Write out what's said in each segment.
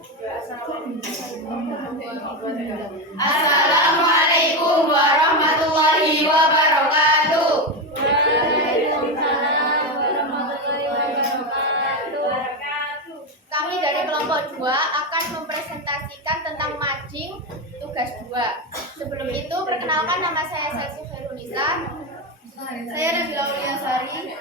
Assalamualaikum warahmatullahi wabarakatuh. Kami dari kelompok 2 akan mempresentasikan tentang mading tugas 2. Sebelum itu, perkenalkan, nama saya Selsi Khairunisa. Saya Nabila Auliasari.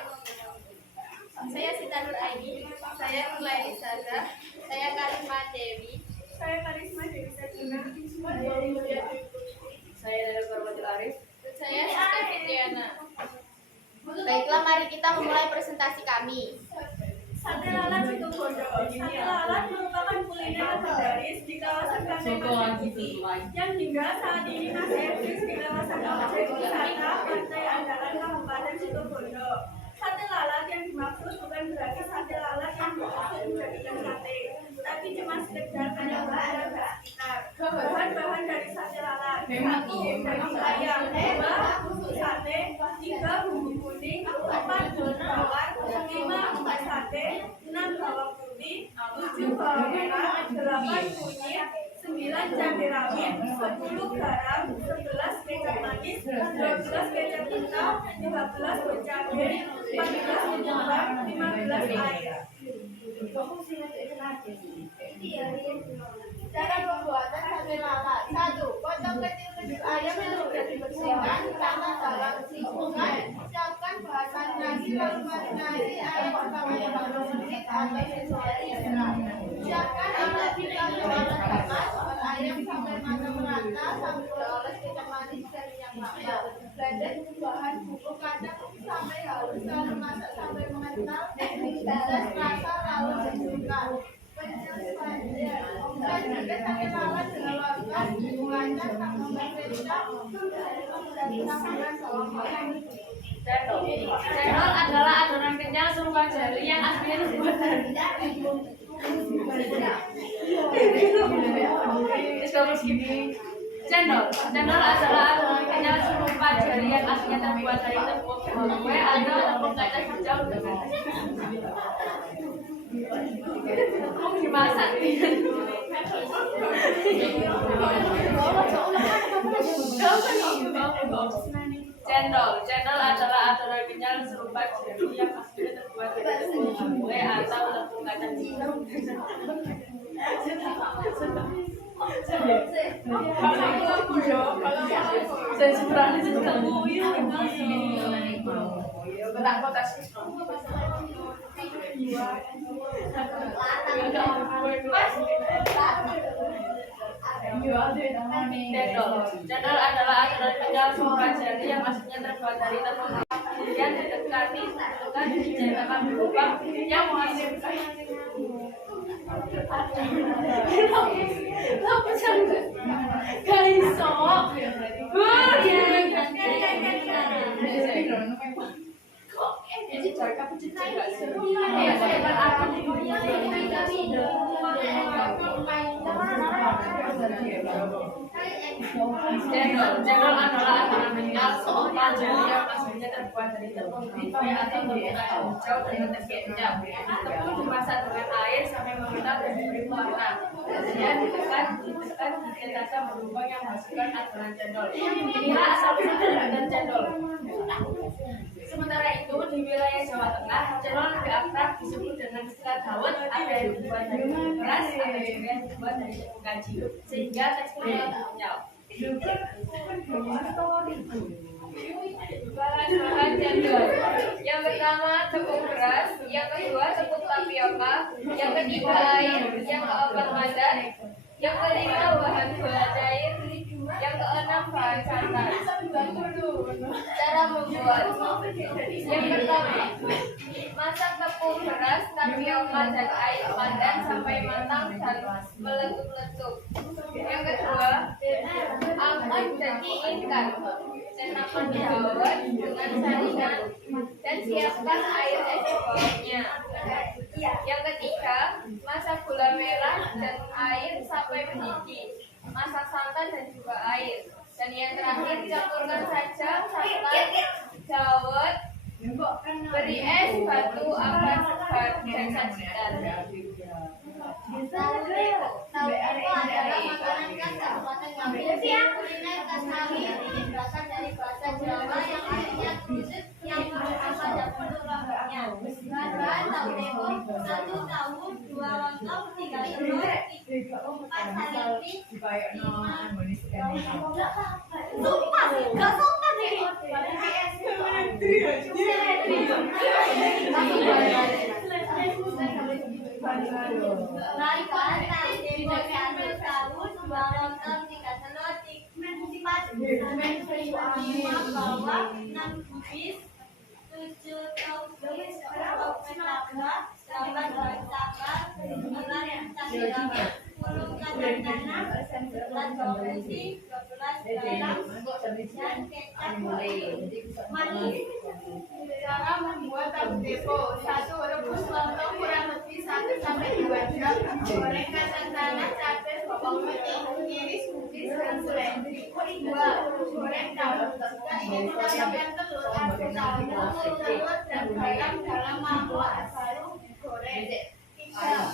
Saya Sita Nur Aini. Saya Nurlaini Sada. Saya Karisma Dewi. Saya Karisma Dewi Sajuna. Saya Dara Kormatil Arif. Saya Sita Fitriana. Baiklah, mari kita memulai presentasi kami. Sate lalat Situbondo. Sate lalat merupakan kuliner legendaris di kawasan Pantai Putih yang hingga saat ini masih eksis di kawasan objek wisata Pantai Andalan Kabupaten Situbondo. Sate lalat yang dimaksud bukan berarti sate lalat yang dimaksud menjadikan sate, tapi cuma sekedar penambahan warga sekitar. Bahan-bahan dari sate lalat: 1. Daging ayam, 2. Tusuk sate, 3. Bumbu kuning, 4. Daun bawang, 5. Kupat sate, 6. Bawang putih, 7. Bawang merah, 8. kunyit, 9. Cabai rawit, 10. garam, 11. kecap manis, 12. kecap hitam, 13. daun cabai, 14. ketumbar, 15. air. Cara pembuatan sate lalat. 1. Potong kecil-kecil ayam yang sudah dibersihkan, tambah dalam sikungan. Siapkan bahan marinasi, lalu marinasi ayam pertama 15 menit atau sesuai selera. Siapkan alat hitam berwarna emas, buat ayam sampai matang merata, sambil dioles kecap manis dan minyak lapa. Blender bahan bumbu kacang sampai halus, lalu masak sampai mengental. Dan rasa lalu dimasukkan. Jika sate lalat dengan wortel, bumbu kacang, sambal kecap, dan campuran bawang merah. Cendol adalah adonan kenyal serupa jeli yang aslinya terbuat dari Cendol adalah adonan kenyal serupa jeli yang aslinya terbuat dari tepung kue atau tepung kacang hijau tepung dimasak Cendol adalah adonan kenyal serupa jeli yang aslinya terbuat dari tepung kue atau tepung kacang hijau. Cendol adalah adonan kenyal serupa jeli yang aslinya terbuat dari tepung kemudian ditekani dinyatakan berubah yang menghasilkan Cendol adalah adonan kenyal serupa jeli yang aslinya terbuat dari tepung kue atau tepung kacang hijau dengan kecap. Tepung dimasak dengan air sampai mengental dan diberi warna. Kemudian ditekan ditata berubah yang menghasilkan adonan cendol. Inilah asal usul dari cendol. Sementara itu di wilayah Jawa Tengah, cendol lebih akrab disebut dengan istilah dawet, ada yang dibuat dari beras, ada juga yang dibuat dari tepung kanji, sehingga teksturnya lebih kenyal. Bahan-bahan cendol. Yang pertama tepung beras, yang kedua tepung tapioka, yang ketiga air, yang keempat mada, yang kelima bahan gula cair, yang keenam bahan santan. Cara membuat. Yang pertama, masak tepung beras, tapioka dan air pandan sampai matang dan meletup-letup. Yang kedua, angkat dan dinginkan. Cetakkan dawet dengan saringan dan siapkan air es bawahnya. Yang ketiga, masak gula merah dan air sampai mendidih. Masak santan dan juga air. Dan yang terakhir, campurkan saja santan, dawet, beri es, batu, agar segar dan sajikan. Asali ini berasal dari bahasa Jawa yang artinya wujud yang berasal dari bentuk lambangnya. Bahan tahu tempo 1 tahu 2 lontong 3 telur 4 saliti 5 sumpah gak sopan ini. Bahan tahu tempo 1 tahu 2 lontong 3 telur 4 5 bawang 6 kubis 7 taubis 8 lada 8 bahan bakar 9 cabai rawit 10 kacang tanah 11 bawang putih 12 garam dan kecap manis. Cara membuat tahu depo: 1. Rebus lontong kurang lebih 1 sampai 2 jam. Goreng kacang tanah, cabai, bawang putih, iris, kubis, dan seledri. 2. Goreng tahu. Jika ingin menambahkan telur, aduk tahu, telur, dan garam dalam mangkok baru digoreng. 3.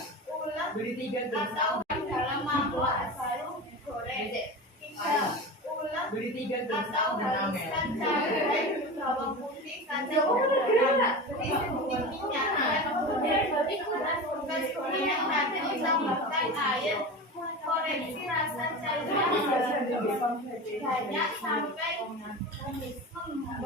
Ulek atau dalam mangkok baru digoreng. 3. Ulek atau haluskan cabai, bawang putih, kacang tanah, beri sedikit minyak dan kemudian proses gorengan tadi ditambahkan air. Koreksi rasa cairan banyak sampai mengembangnya. 4.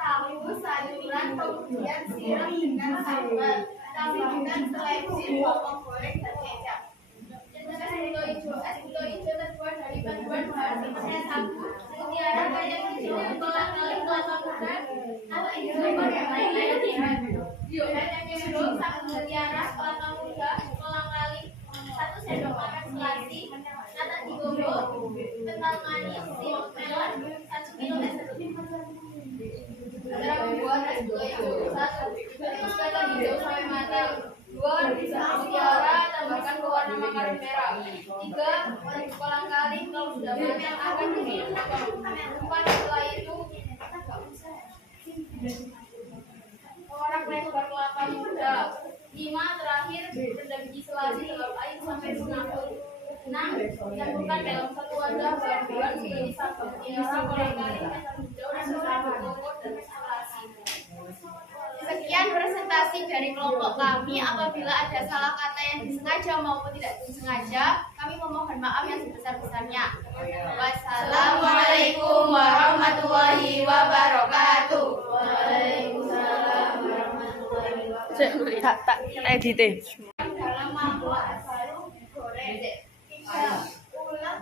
Tahu sayuran kemudian siram dengan sambal. Tambahkan selai bawang goreng dan kecap. Es buto hijau terbuat dari bantuan bahan seperti sagu, mutiara, kacang hijau, kolang-kaling, kelapa muda, atau kacang jeruk, sagu mutiara, kelapa muda, kolang-kaling, 1 sendok makan selasi, nata digombo, kental manis, sirup melon, 1 kilo es serut. Cara membuat es buto hijau: 1. Rebus kacang hijau sampai matang. 2. Rebus mutiara, tambahkan pewarna makaron merah. 3. Rebus kolang-kaling, kalau sudah matang akan diminum. 4. Setelah itu orak lebar kelapa muda. 5. Terakhir rendam biji selasi dalam air sampai mengapung. 6. Campurkan dalam satu wadah bahan-bahan seperti sagu mutiara, kolang-kaling, kacang hijau, dan bawang dan selasi. Sekian presentasi dari kelompok kami. Apabila ada salah kata yang disengaja maupun tidak disengaja, kami memohon maaf yang sebesar-besarnya. Wassalamualaikum warahmatullahi wabarakatuh. Waalaikumsalam warahmatullahi wabarakatuh. Tak edite. Dalam mangkok baru digoreng. 3.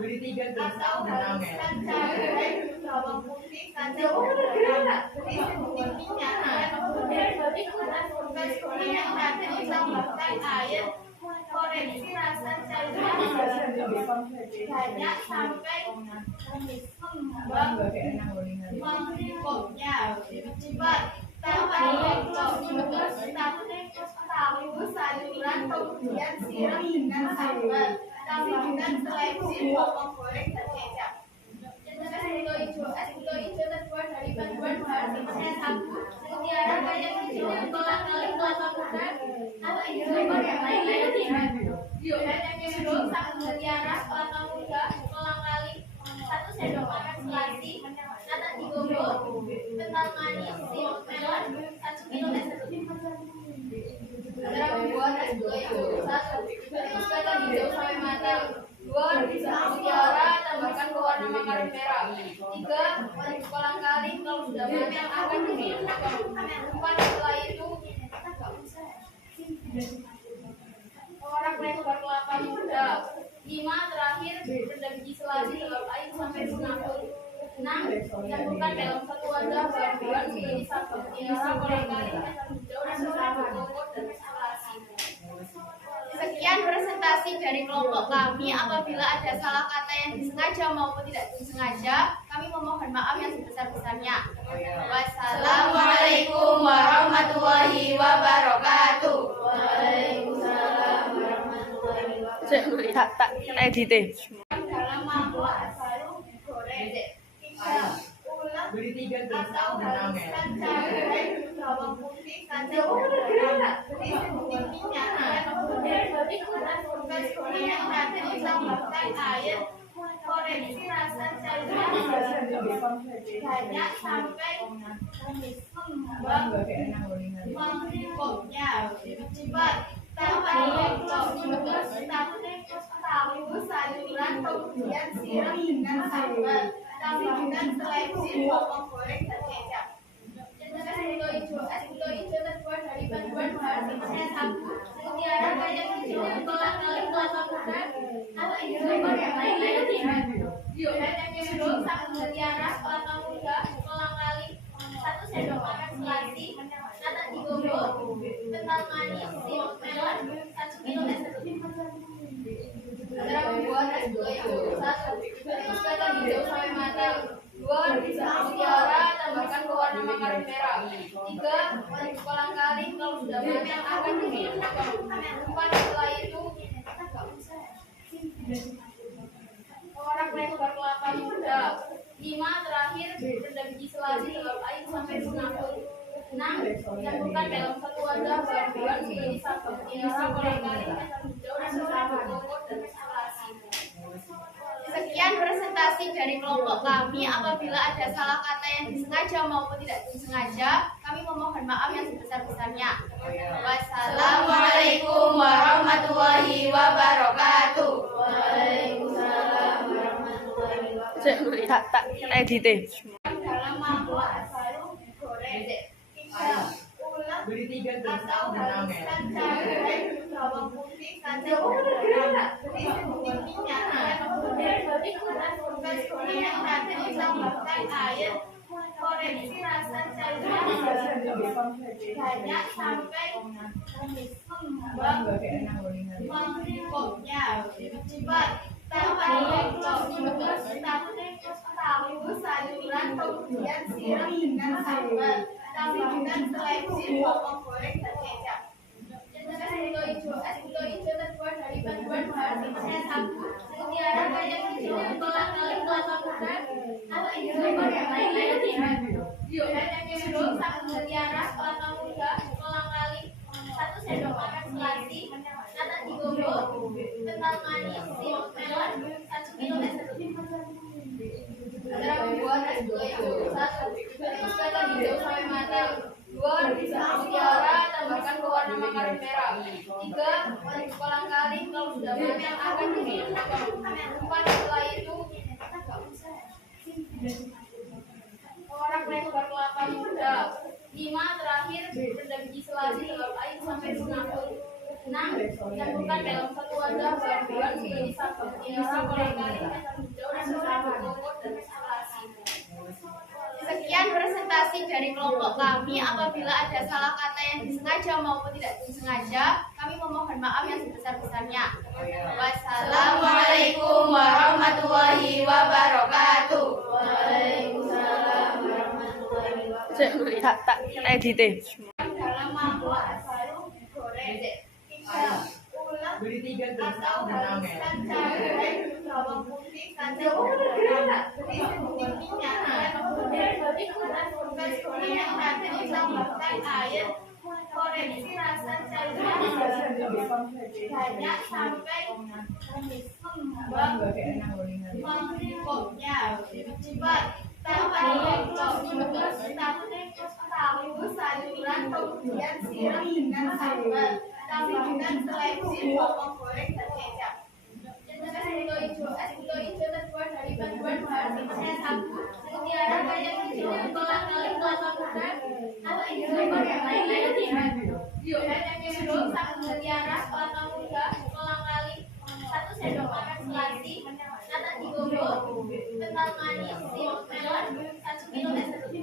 Ulek atau haluskan cabai, bawang putih, kacang tanah, beri sedikit minyak dan kemudian proses gorengan tadi ditambahkan air. Koreksi rasa cairan banyak sampai mengembangnya. 4. Tahu sayuran kemudian siram dengan sambal. Tambahkan selai bawang goreng dan kecap. Es buto hijau terbuat dari bantuan bahan seperti sagu, mutiara, kacang hijau, kolang-kaling, kelapa muda, atau kacang jeruk, sagu mutiara, kelapa muda, kolang-kaling, 1 sendok makan selasi, nata digombo, kental manis, sirup melon, 1 kilo es serut. Cara membuat es buto hijau: 1. Rebus kacang hijau sampai matang. 2. Rebus mutiara, tambahkan pewarna makaron merah. 3. Rebus kolang-kaling, kalau sudah matang akan diminum. 4. Setelah itu orak lebar kelapa muda. 5. Terakhir rendam biji selasi dalam air sampai mengapung. 6. Campurkan dalam satu wadah bahan-bahan seperti sagu mutiara, kolang-kaling, kacang hijau, dan bawang dan selasi. Sekian presentasi dari kelompok kami. Apabila ada salah kata yang disengaja maupun tidak disengaja, kami memohon maaf yang sebesar-besarnya. Wassalamualaikum warahmatullahi wabarakatuh. Waalaikumsalam warahmatullahi wabarakatuh. Tak edite. Dalam mangkok baru digoreng. 3. Ulek atau haluskan cabai, bawang putih, kacang tanah, beri sedikit minyak dan kemudian ikutan tugas kuliah nanti ditambahkan air koreksi rasa cairan banyak sampai menggemboknya cepat tambah tahu sayuran kemudian siram dengan sambal tambahkan seleksi bawang goreng dan kecap. Es buto hijau terbuat dari bahan bahan seperti sagu, mutiara, kacang hijau, kolang-kaling, kelapa muda, atau hijau yang lain-lain. Kacang hijau, sagu mutiara, kelapa muda, kolang-kaling, 1 sendok makan selasi, nata digogo, kental manis, sirup melon, 1 kilo es serut. Cara membuat es buto hijau: 1. Rebus kacang hijau sampai matang. 2. Rebus mutiara, tambahkan pewarna makaron merah. 3. Kolang-kaling, kalau sudah matang akan diminum. 4. Setelah itu orak lebar kelapa muda. 5. Terakhir rendam biji selasi dalam air sampai mengapung. 6. Campurkan dalam satu wadah bahan-bahan seperti sagu mutiara, kolang-kaling, kacang hijau, dan bawang dan selasi. Sekian presentasi dari kelompok kami. Apabila ada salah kata yang disengaja maupun tidak disengaja, kami memohon maaf yang sebesar-besarnya. Wassalamualaikum warahmatullahi wabarakatuh. Waalaikumsalam warahmatullahi wabarakatuh. Tak edite. Dalam mangkok baru digoreng. Beli 3 atau haluskan cabai, bawang putih, kacang merah, sedikit minyak, dan ikutan tugas kuliah nanti ditambahkan air koreksi rasa cairan banyak sampai menggemboknya cepat tambah tahu sayuran kemudian siram dengan sambal tambahkan seleksi bawang goreng dan kecap. Es buto hijau terbuat dari bahan bahan seperti sagu, mutiara, kacang hijau, kolang-kaling, kelapa muda, atau hijau yang lain-lain. Kacang hijau, sagu mutiara, kelapa muda, kolang-kaling, 1 sendok makan selasi, nata digogo, kental manis, sirup melon, 1 kilo es serut. Cara membuat es buto hijau: 1. Rebus kacang hijau sampai matang. 2. Rebus mutiara, tambahkan pewarna makaron merah. 3. Kolang-kaling, kalau sudah matang akan diminum. 4. Setelah itu orak lebar kelapa muda. 5. Terakhir rendam biji selasi dalam air sampai mengapung. 6. Campurkan dalam satu wadah bahan-bahan seperti sagu mutiara, kolang-kaling, kacang hijau, dan bawang dan selasi. Sekian presentasi dari kelompok kami. Apabila ada salah kata yang disengaja maupun tidak disengaja, kami memohon maaf yang sebesar-besarnya. Wassalamualaikum warahmatullahi wabarakatuh. Waalaikumsalam warahmatullahi wabarakatuh. Tak edite. Dalam mangkok baru digoreng. Beli 3 atau haluskan cabai, bawang putih, kacang merah, sedikit minyak, dan ikutan tugas kuliah nanti ditambahkan air koreksi rasa cairan banyak sampai menggemboknya cepat tambah tahu sayuran kemudian siram dengan sambal tambahkan seleksi bawang goreng dan kecap. Es buto hijau terbuat dari bahan bahan seperti sagu, mutiara, kacang hijau, kolang-kaling, kelapa muda, atau hijau yang lain-lain. Kacang hijau, sagu mutiara, kelapa muda, kolang-kaling, 1 sendok makan selasi, nata digogo, kental manis, sirup melon, 1 kilo es serut.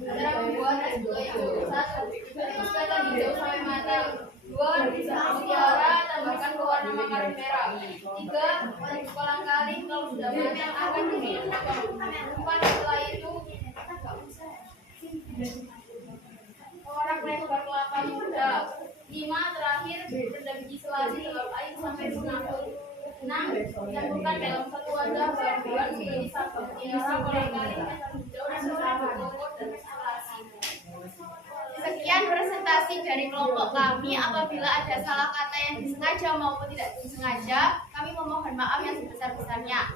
Cara membuat es buto hijau: 1. Rebus kacang hijau sampai matang. 2. Rebus mutiara, tambahkan pewarna makaron merah. 3. Kolang-kaling, kalau sudah matang akan diminum. 4. Setelah itu orak lebar kelapa muda. 5. Terakhir rendam biji selasi dalam air sampai mengapung. 6. Campurkan dalam satu wadah bahan-bahan seperti sagu mutiara, kolang-kaling, kacang hijau, dan bawang dan selasi. Sekian presentasi representasi dari kelompok kami. Apabila ada salah kata yang disengaja maupun tidak disengaja, kami memohon maaf yang sebesar-besarnya.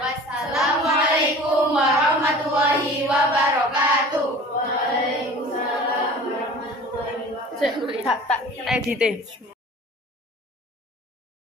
Wassalamualaikum warahmatullahi wabarakatuh. Waalaikumsalam warahmatullahi wabarakatuh. Tak edite.